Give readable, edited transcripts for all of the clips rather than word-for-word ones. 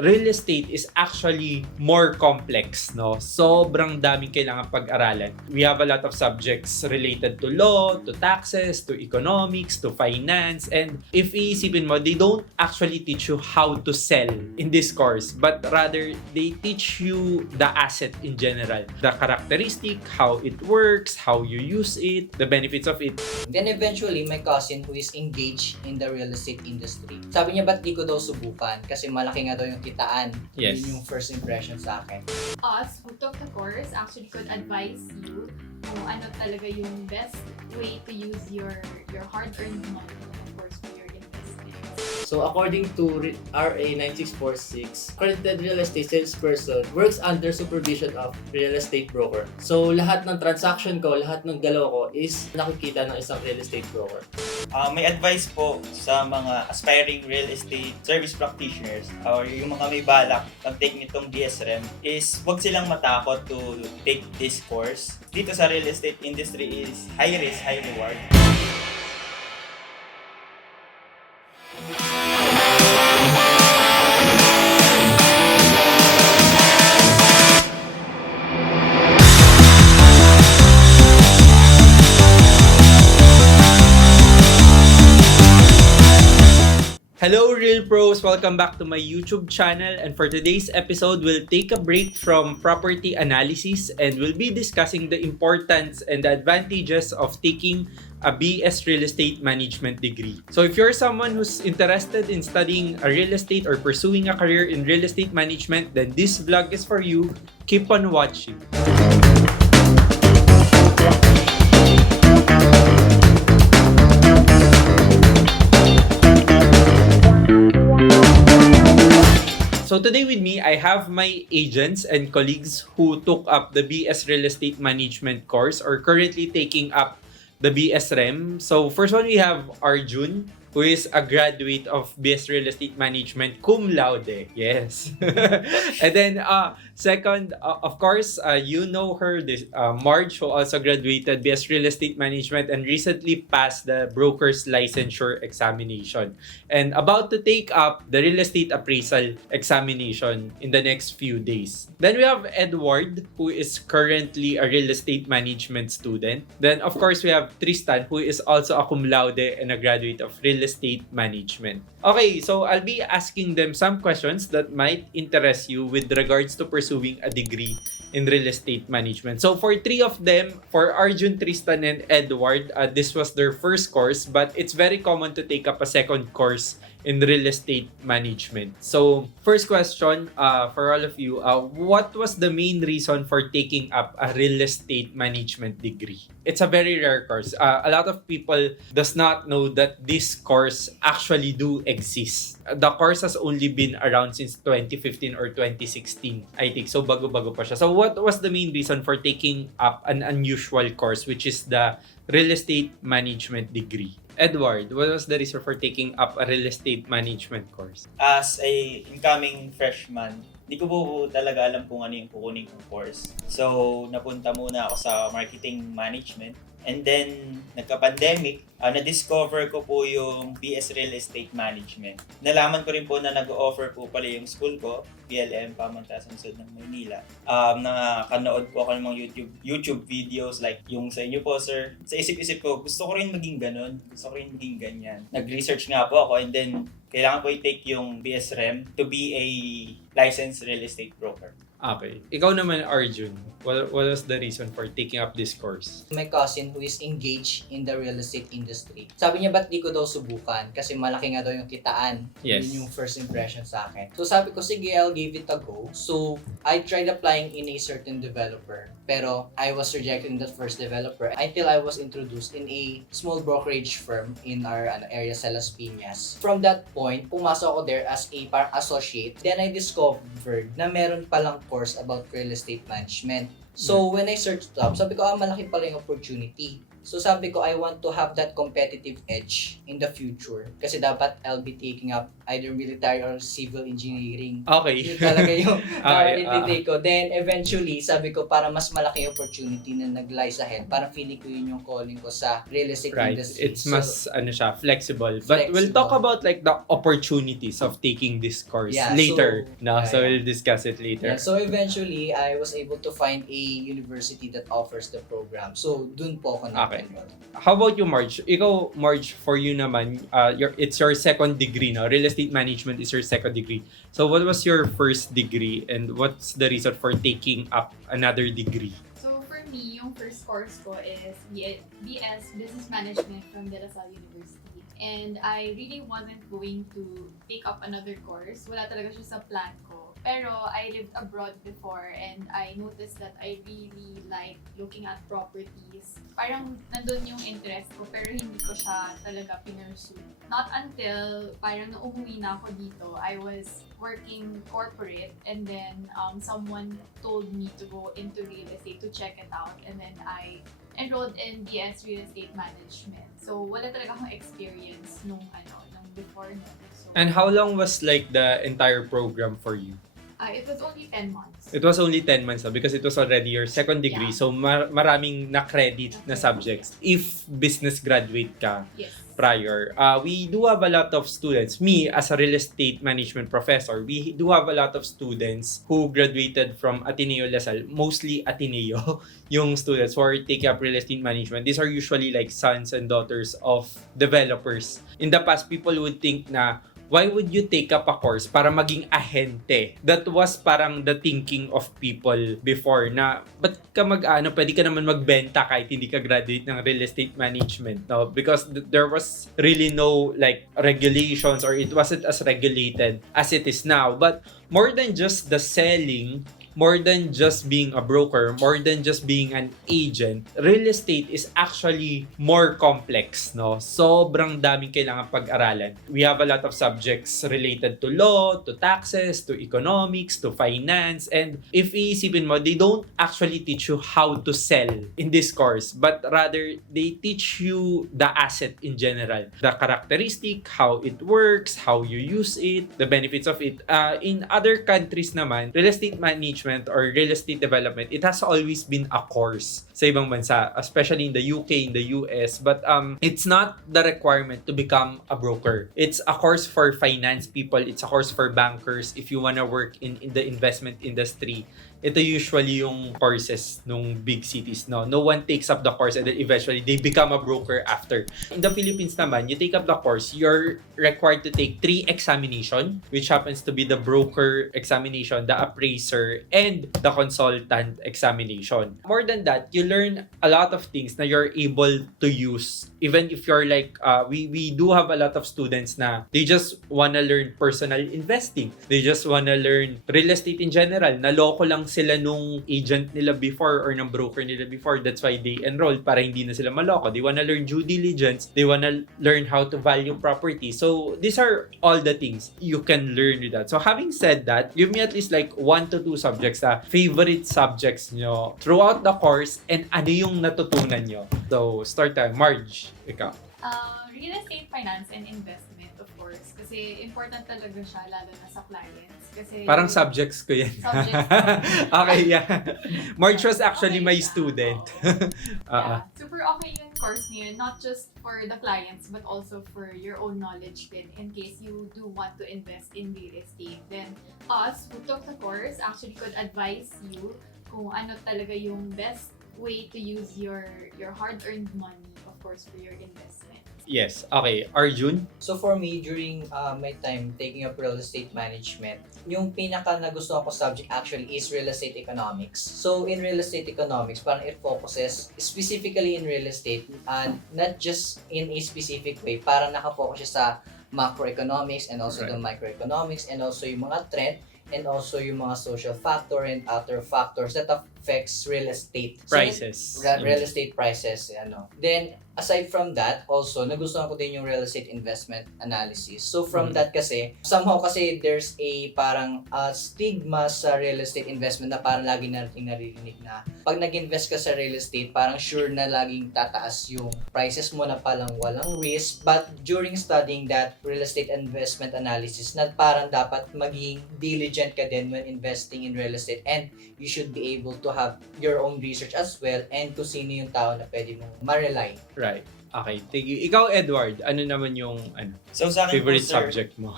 real estate is actually more complex, no? Sobrang daming kailangan pag-aralan. We have a lot of subjects related to law, to taxes, to economics, to finance, and if iisipin mo, they don't actually teach you how to sell in this course, but rather they teach you the asset in general, the characteristic, how it works, how you use it, the benefits of it. Then eventually, my cousin who is engaged in the real estate industry, sabi niya ba't di ko daw subukan? Kasi malaki nga daw yung kitaan. Yes. Yun yung first impression sa akin. Us who took the course actually could advise you kung ano talaga yung best way to use your hard-earned money, of course, for your investment. So according to RA 9646, accredited real estate salesperson works under supervision of real estate broker. So lahat ng transaction ko, lahat ng galaw ko is nakikita ng isang real estate broker. May advice po sa mga aspiring real estate service practitioners or yung mga may balak pag-take nitong BS REM is huwag silang matakot to take this course. Dito sa real estate industry is high risk, high reward. Hello Real Pros! Welcome back to my YouTube channel, and for today's episode, we'll take a break from property analysis and we'll be discussing the importance and the advantages of taking a BS Real Estate Management degree. So if you're someone who's interested in studying a real estate or pursuing a career in real estate management, then this vlog is for you. Keep on watching. So today with me, I have my agents and colleagues who took up the BS Real Estate Management course or currently taking up the BS REM. So first one, we have Arjun, who is a graduate of BS Real Estate Management, cum laude. Yes. And then second, of course, you know her, this Marge, who also graduated BS Real Estate Management and recently passed the broker's licensure examination and about to take up the real estate appraisal examination in the next few days. Then we have Edward, who is currently a real estate management student. Then of course, we have Tristan, who is also a cum laude and a graduate of real estate management. Okay, so I'll be asking them some questions that might interest you with regards to pursuing a degree in real estate management. So for three of them, for Arjun, Tristan, and Edward, this was their first course, but it's very common to take up a second course in real estate management. So first question for all of you, what was the main reason for taking up a real estate management degree? It's a very rare course. A lot of people does not know that this course actually do exist. The course has only been around since 2015 or 2016, I think. So bago-bago pa siya. So what was the main reason for taking up an unusual course, which is the real estate management degree? Edward, what was the reason for taking up a real estate management course? As a incoming freshman, hindi ko po talaga alam kung ano yung kukunin kong course. So, napunta muna ako sa marketing management. And then, nagka-pandemic, na-discover ko po yung BS Real Estate Management. Nalaman ko rin po na nag-offer po pala yung school ko, PLM, Pamantasan Sud ng Maynila. Nakanood po ako ng mga YouTube videos like yung sa inyo po, sir. Sa isip-isip ko, gusto ko rin maging ganun. Gusto ko rin maging ganyan. Nag-research nga po ako and then kailangan ko i-take yung BS REM to be a licensed real estate broker. Okay. Ikaw naman, Arjun, what was the reason for taking up this course? My cousin who is engaged in the real estate industry, sabi niya ba't di ko daw subukan? Kasi malaki nga daw yung kitaan. Yes. Yun yung first impression sa akin. So sabi ko, sige, I'll give it a go. So I tried applying in a certain developer. Pero I was rejected in that first developer until I was introduced in a small brokerage firm in our area sa Las Piñas. From that point, pumasok ako there as a parang associate. Then I discovered na meron palang course about real estate management. So when I searched up, sabi ko, malaki pala yung opportunity. So sabi ko, I want to have that competitive edge in the future. Kasi dapat I'll be taking up either military or civil engineering. Okay. Yun talaga yung Okay, tinitake ko. Then, eventually, sabi ko, para mas malaki yung opportunity na nag-lie sa head, parang feeling ko yun yung calling ko sa real estate Right. industry. It's mas flexible. But we'll talk about like the opportunities of taking this course later. So we'll discuss it later. Yeah, so eventually, I was able to find a university that offers the program. So, dun po ako nag-enroll. How about you, Marge? Ikaw, Marge, for you naman, it's your second degree now. Real estate management is your second degree. So what was your first degree and what's the reason for taking up another degree? So for me, yung first course ko is BS Business Management from De La Salle University. And I really wasn't going to take up another course. Wala talaga siya sa plan ko. Pero I lived abroad before and I noticed that I really like looking at properties. Parang nandun yung interest ko pero hindi ko siya talaga pinursue. Not until parang nung umuwi na ako dito, I was working corporate and then someone told me to go into real estate to check it out and then I enrolled in BS Real Estate Management. So wala talaga akong experience nung before nun. So, And how long was like the entire program for you? it was only 10 months. It was only 10 months because it was already your second degree. Yeah. So maraming na-credit na subjects. If business graduate ka Yes. prior, we do have a lot of students. Me, as a real estate management professor, we do have a lot of students who graduated from Ateneo Lasal, mostly Ateneo, yung students who are taking up real estate management. These are usually like sons and daughters of developers. In the past, people would think na, why would you take up a course para maging ahente? That was parang the thinking of people before na, ba't ka pwede ka naman magbenta kahit hindi ka graduate ng real estate management, no? Because there was really no like regulations or it wasn't as regulated as it is now. But more than just the selling, more than just being a broker, more than just being an agent, real estate is actually more complex, no? Sobrang daming kailangan pag-aralan. We have a lot of subjects related to law, to taxes, to economics, to finance, and if iisipin mo, they don't actually teach you how to sell in this course, but rather, they teach you the asset in general. The characteristic, how it works, how you use it, the benefits of it. In other countries naman, real estate management or real estate development, it has always been a course sa ibang bansa, especially in the UK, in the US. But it's not the requirement to become a broker. It's a course for finance people. It's a course for bankers. If you wanna work in the investment industry, ito usually yung courses nung big cities, no? No one takes up the course and then eventually they become a broker after. In the Philippines naman, you take up the course, you're required to take 3 examination, which happens to be the broker examination, the appraiser, and the consultant examination. More than that, you learn a lot of things na you're able to use. Even if you're like, we do have a lot of students na they just wanna learn personal investing. They just wanna learn real estate in general. Naloko lang sila nung agent nila before or ng broker nila before. That's why they enrolled para hindi na sila maloko. They wanna learn due diligence. They wanna learn how to value property. So, these are all the things you can learn with that. So, having said that, give me at least like 1 to 2 subjects na favorite subjects nyo throughout the course and ano yung natutunan nyo. So, start tayo. Marge, ikaw. Real estate finance and investment, of course. Kasi important talaga siya, lalo na sa clients. Kasi Parang subjects ko yan. Subjects ko. Okay, yeah. Marge was actually Okay my siya. student. Yeah, super okay yung course niya, not just for the clients, but also for your own knowledge din, in case you do want to invest in real estate. Then, us who took the course actually could advise you kung ano talaga yung best way to use your hard-earned money, of course, for your investment. Yes. Okay. Arjun? So for me, during my time taking up real estate management, yung pinaka nagustuhan ko subject actually is real estate economics. So in real estate economics, parang it focuses specifically in real estate and not just in a specific way. Parang nakafocus siya sa macroeconomics and also the microeconomics and also yung mga trend and also yung mga social factor and other factors that affects real estate. So, Prices. real estate prices, Then, aside from that, also, nagustuhan ko din yung real estate investment analysis. So, from that kasi, somehow kasi there's a parang stigma sa real estate investment na parang lagi nating naririnig na pag nag-invest ka sa real estate, parang sure na laging tataas yung prices mo na palang walang risk. But during studying that real estate investment analysis, na parang dapat maging diligent ka din when investing in real estate, and you should be able to have your own research as well and kung sino yung tao na pwede mong ma-rely. Right. Okay, thank you. Ikaw, Edward, ano naman yung So sa akin favorite po, sir, subject mo?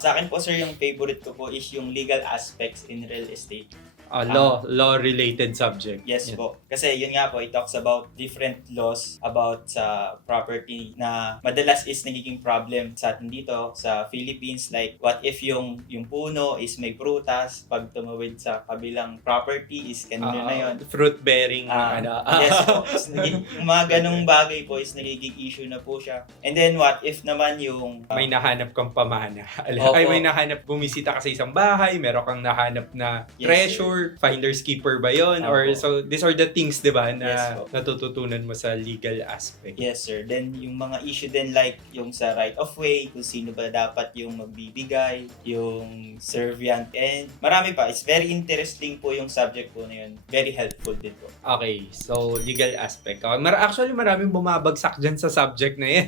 Sa akin po, sir, yung favorite ko po is yung legal aspects in real estate. Law-related subject. Yes Yeah. po. Kasi yun nga po, it talks about different laws about sa property na madalas is nagiging problem sa atin dito sa Philippines. Like, what if yung puno is may prutas, pag tumawid sa kabilang property is kanino na yun. Fruit-bearing. Yes po. Yung mga ganong bagay po is nagiging issue na po siya. And then, what if naman yung... May nahanap kang pamana. Opo. Ay, may nahanap, bumisita ka sa isang bahay, meron kang nahanap na Yes, treasure, finder's keeper ba yun? Opo. Or so these are the things, 'di ba, na Yes, po. natututunan mo sa legal aspect. Yes, sir. Then, yung mga issue din like yung sa right of way, kung sino ba dapat yung magbibigay, yung servant, and marami pa. It's very interesting po yung subject po na yun. Very helpful din po. Okay, so legal aspect. Actually, maraming bumabagsak dyan sa subject na yan.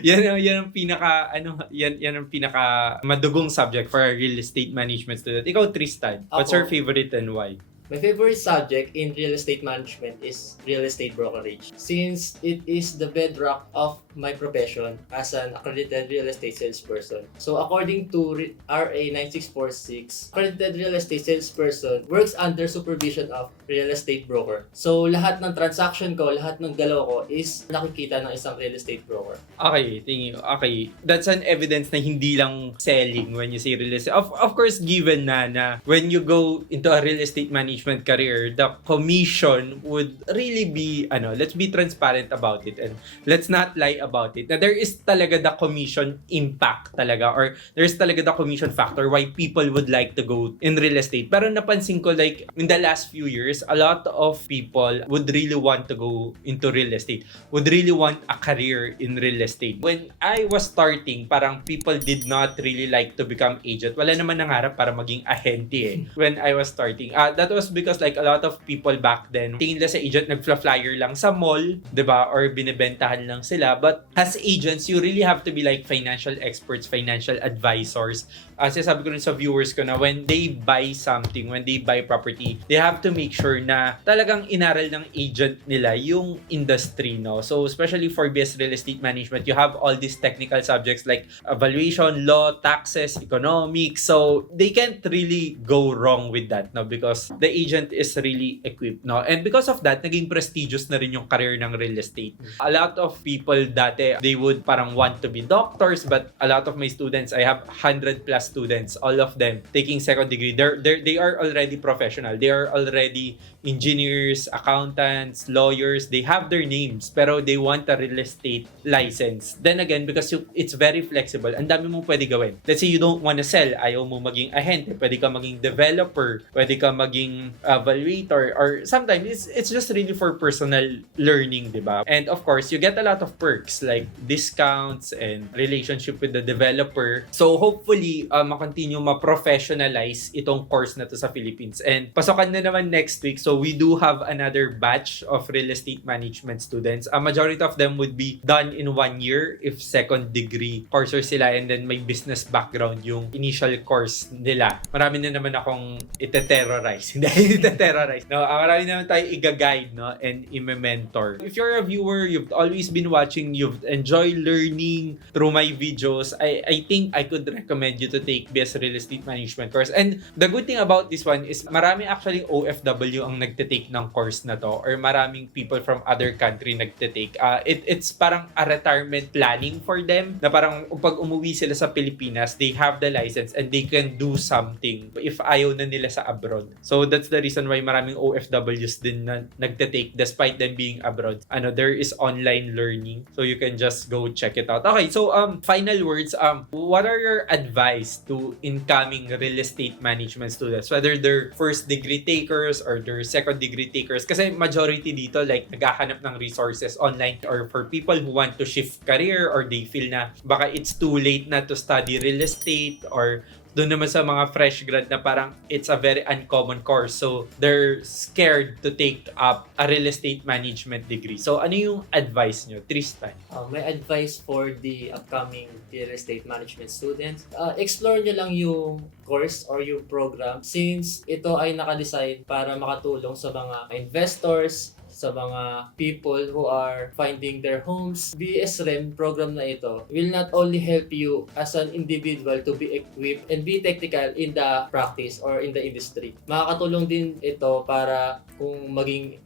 yan ang pinaka yan ang pinaka madugong subject for a real estate management student. Ikaw, Tristan, what's Ako. your favorite and why? My favorite subject in real estate management is real estate brokerage, since it is the bedrock of my profession as an accredited real estate salesperson. So according to RA 9646, accredited real estate salesperson works under supervision of real estate broker. So lahat ng transaction ko, lahat ng galaw ko is nakikita ng isang real estate broker. Okay, thank you. Okay, that's an evidence na hindi lang selling when you say real estate. Of course, given na when you go into a real estate management career, the commission would really be, let's be transparent about it and let's not lie about it. Na there is talaga the commission impact talaga, or there's talaga the commission factor why people would like to go in real estate. Pero napansin ko, like, in the last few years, a lot of people would really want to go into real estate, would really want a career in real estate. When I was starting, parang people did not really like to become agent. Wala naman nangarap para maging ahente eh. When I was starting. That was because like a lot of people back then, tingin nila sa agent, nag-flyer lang sa mall, 'di ba? Or binebentahan lang sila. But as agents, you really have to be like financial experts, financial advisors. Kasi sabi ko rin sa viewers ko na when they buy something, when they buy property, they have to make sure na talagang inaral ng agent nila yung industry, no? So, especially for BS Real Estate Management, you have all these technical subjects like valuation, law, taxes, economics. So, they can't really go wrong with that, no? Because the agent is really equipped, no? And because of that, naging prestigious na rin yung career ng real estate. A lot of people dati, they would parang want to be doctors, but a lot of my students, I have 100 plus students, all of them taking second degree. They are already professional. They are already engineers, accountants, lawyers. They have their names, pero they want a real estate license. Then again, because it's very flexible, ang dami mong pwede gawin. Let's say you don't want to sell, ayaw mo maging ahente, pwede ka maging developer, pwede ka maging evaluator, or sometimes it's just really for personal learning, di ba? And of course, you get a lot of perks like discounts and relationship with the developer. So hopefully, ma-continue ma-professionalize itong course na to sa Philippines. And pasokan na naman next week. So we do have another batch of real estate management students. A majority of them would be done in 1 year if second degree courses sila, and then may business background yung initial course nila. Marami na naman akong ite-terrorize. Hindi ite-terrorize. No, marami naman tayo i-guide, no, and i-mentor. If you're a viewer, you've always been watching, you've enjoyed learning through my videos, I think I could recommend you to take BS Real Estate Management course. And the good thing about this one is marami actually OFW ang nagte-take ng course na to, or maraming people from other country nagte-take. It's parang a retirement planning for them, na parang pag umuwi sila sa Pilipinas, they have the license and they can do something if ayaw na nila sa abroad. So that's the reason why maraming OFWs din na nagte-take despite them being abroad. There is online learning, so you can just go check it out. Okay, so final words, what are your advice advice to incoming real estate management students, whether they're first degree takers or they're second degree takers? Kasi majority dito like naghahanap ng resources online, or for people who want to shift career or they feel na baka it's too late na to study real estate, or doon naman sa mga fresh grad na parang it's a very uncommon course. So, they're scared to take up a real estate management degree. So, ano yung advice nyo, Tristan? My advice for the upcoming real estate management students, explore nyo lang yung course or yung program since ito ay nakadesign para makatulong sa mga investors, sa mga people who are finding their homes. BS REM program na ito will not only help you as an individual to be equipped and be technical in the practice or in the industry. Makakatulong din ito para kung maging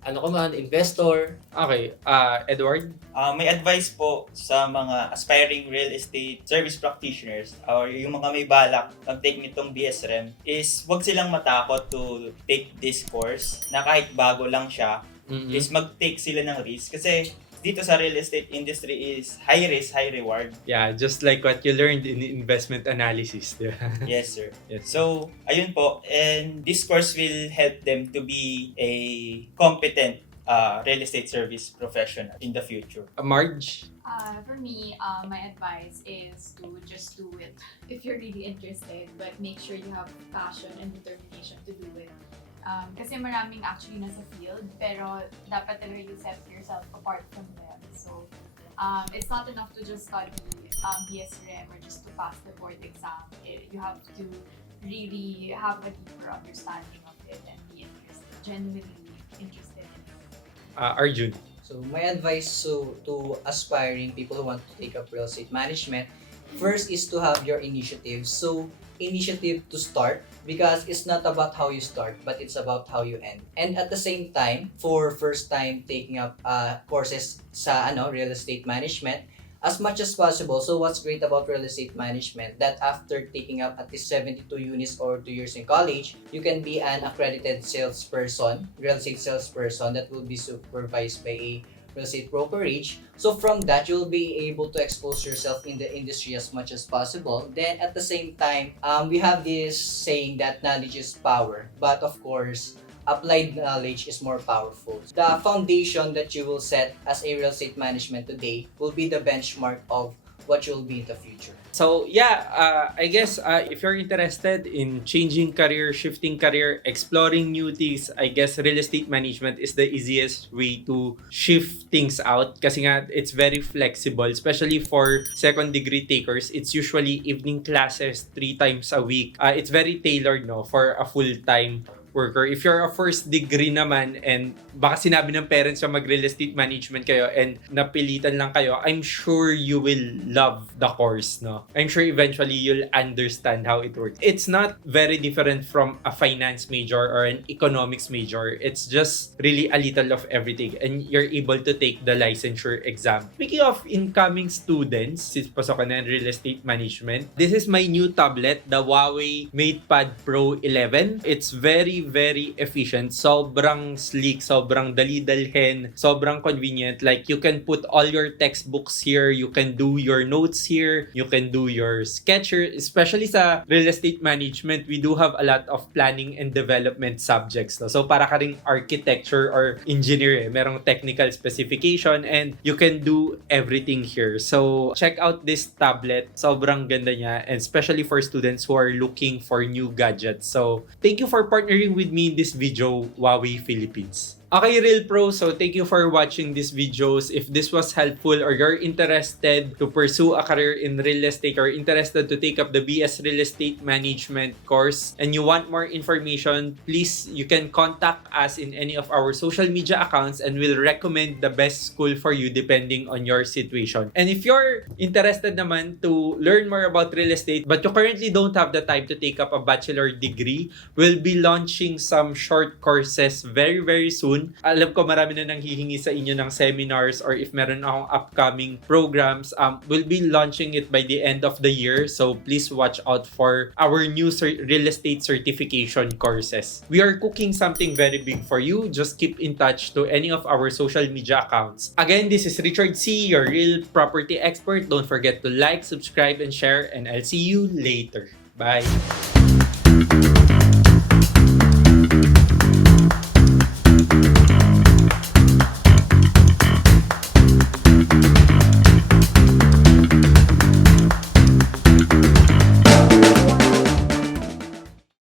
investor. Okay, Edward? May advice po sa mga aspiring real estate service practitioners or yung mga may balak mag-take nitong BS REM is wag silang matakot to take this course na kahit bago lang siya. Is mag-take sila ng risk kasi dito sa real estate industry is high risk, high reward. Yeah, just like what you learned in investment analysis. Yes, sir. Yes. So, ayun po. And this course will help them to be a competent real estate service professional in the future. Marge? For me, my advice is to just do it if you're really interested, but make sure you have passion and determination to do it. Kasi maraming actually nasa field, pero dapat talaga you set yourself apart from them. So, it's not enough to just study BS REM or just to pass the board exam. You have to really have a deeper understanding of it and be genuinely interested in it. Arjun? So my advice to aspiring people who want to take up real estate management, first is to have your initiative. So initiative to start, because it's not about how you start, but it's about how you end. And at the same time, for first time taking up courses sa real estate management, as much as possible. So what's great about real estate management, that after taking up at least 72 units or 2 years in college, you can be an accredited salesperson, real estate salesperson that will be supervised by a real estate brokerage. So from that, you'll be able to expose yourself in the industry as much as possible. Then at the same time, we have this saying that knowledge is power, but of course, applied knowledge is more powerful. The foundation that you will set as a real estate management today will be the benchmark of what you'll be in the future. So yeah, I guess if you're interested in changing career, shifting career, exploring new things, I guess real estate management is the easiest way to shift things out kasi nga it's very flexible, especially for second degree takers. It's usually evening classes 3 times a week. It's very tailored for a full-time worker. If you're a first degree naman and baka sinabi ng parents na mag-real estate management kayo and napilitan lang kayo, I'm sure you will love the course, no? I'm sure eventually you'll understand how it works. It's not very different from a finance major or an economics major. It's just really a little of everything and you're able to take the licensure exam. Speaking of incoming students, since pasok ka na in real estate management, this is my new tablet, the Huawei MatePad Pro 11. It's very efficient. Sobrang sleek, sobrang dali-dalhin, sobrang convenient. Like, you can put all your textbooks here, you can do your notes here, you can do your sketcher. Especially sa real estate management, we do have a lot of planning and development subjects. No? So, para ka ring architecture or engineer, merong technical specification and you can do everything here. So, check out this tablet. Sobrang ganda niya, and especially for students who are looking for new gadgets. So, thank you for partnering with me in this video, Huawei Philippines. Okay, Real Pro, so thank you for watching these videos. If this was helpful or you're interested to pursue a career in real estate or interested to take up the BS Real Estate Management course and you want more information, please, you can contact us in any of our social media accounts and we'll recommend the best school for you depending on your situation. And if you're interested naman to learn more about real estate but you currently don't have the time to take up a bachelor degree, we'll be launching some short courses very soon. Alam ko marami na nang hihingi sa inyo ng seminars or if meron akong upcoming programs, we'll be launching it by the end of the year. So please watch out for our new real estate certification courses. We are cooking something very big for you. Just keep in touch to any of our social media accounts. Again, this is Richard C, your real property expert. Don't forget to like, subscribe, and share, and I'll see you later. Bye!